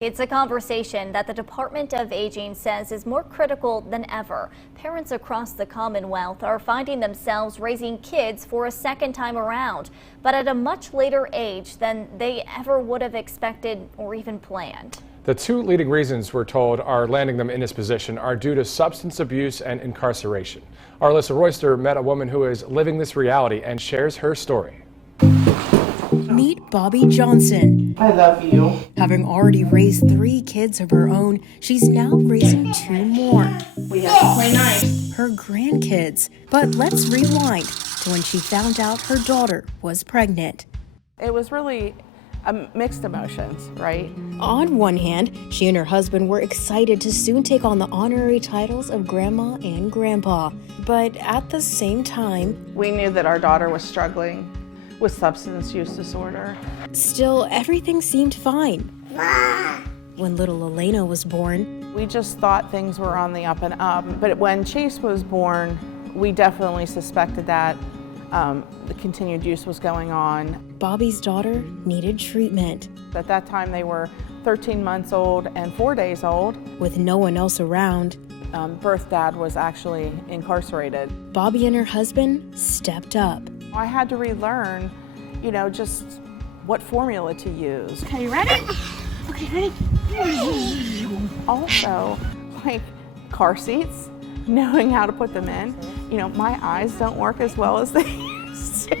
It's a conversation that the Department of Aging says is more critical than ever. Parents across the Commonwealth are finding themselves raising kids for a second time around, but at a much later age than they ever would have expected or even planned. The two leading reasons we're told are landing them in this position are due to substance abuse and incarceration. Our Alyssa Royster met a woman who is living this reality and shares her story. Meet Bobby Johnson. I love you. Having already raised 3 kids of her own, she's now raising 2 more. We have to play nice. Her grandkids. But let's rewind to when she found out her daughter was pregnant. It was really mixed emotions, right? On one hand, she and her husband were excited to soon take on the honorary titles of Grandma and Grandpa. But at the same time, We knew that our daughter was struggling with substance use disorder. still everything seemed fine. When little Elena was born, We just thought things were on the up and up. But when Chase was born, we definitely suspected that the continued use was going on. Bobby's daughter needed treatment. At that time, they were 13 months old and 4 days old. With no one else around, Birth dad was actually incarcerated. Bobby and her husband stepped up. I had to relearn, just what formula to use. Okay, you ready? Okay, ready? Also, like car seats, knowing how to put them in. My eyes don't work as well as they used to.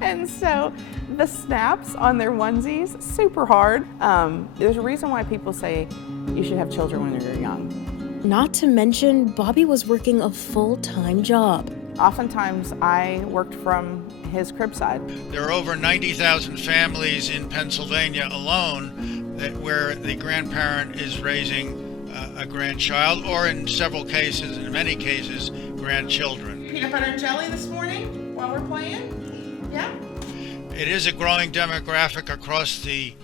And so the snaps on their onesies, super hard. There's a reason why people say you should have children when you're young. Not to mention, Bobby was working a full-time job. Oftentimes I worked from his crib side. There are over 90,000 families in Pennsylvania alone where the grandparent is raising a grandchild, or in several cases, in many cases, grandchildren. Peanut butter and jelly this morning while we're playing? Yeah? It is a growing demographic across the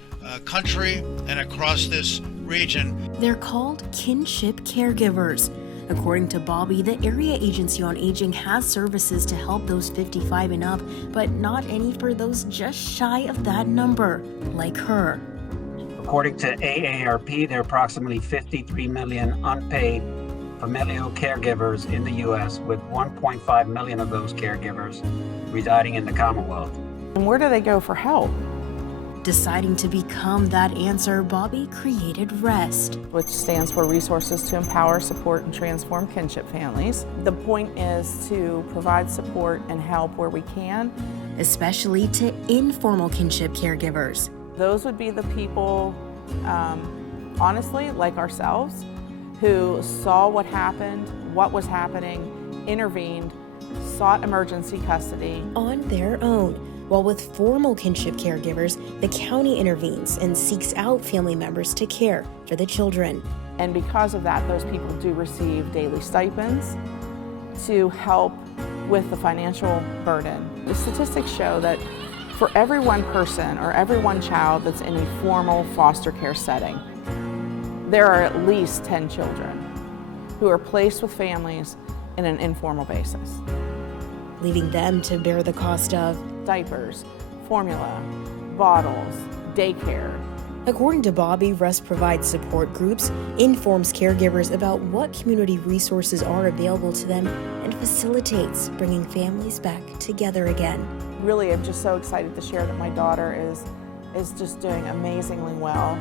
country and across this region. They're called kinship caregivers. According to Bobby, the Area Agency on Aging has services to help those 55 and up, but not any for those just shy of that number, like her. According to AARP, there are approximately 53 million unpaid familial caregivers in the U.S., with 1.5 million of those caregivers residing in the Commonwealth. And where do they go for help? Deciding to become that answer, Bobby created REST. Which stands for Resources to Empower, Support, and Transform Kinship Families. The point is to provide support and help where we can. Especially to informal kinship caregivers. Those would be the people, honestly, like ourselves, who saw what happened, what was happening, intervened, sought emergency custody. On their own. While with formal kinship caregivers, the county intervenes and seeks out family members to care for the children. And because of that, those people do receive daily stipends to help with the financial burden. The statistics show that for every one person or every one child that's in a formal foster care setting, there are at least 10 children who are placed with families in an informal basis. Leaving them to bear the cost of diapers, formula, bottles, daycare. According to Bobby, REST provides support groups, informs caregivers about what community resources are available to them, and facilitates bringing families back together again. Really, I'm just so excited to share that my daughter is just doing amazingly well.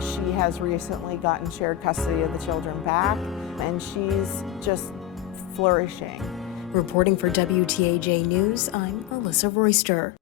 She has recently gotten shared custody of the children back, and she's just flourishing. Reporting for WTAJ News, I'm Alyssa Royster.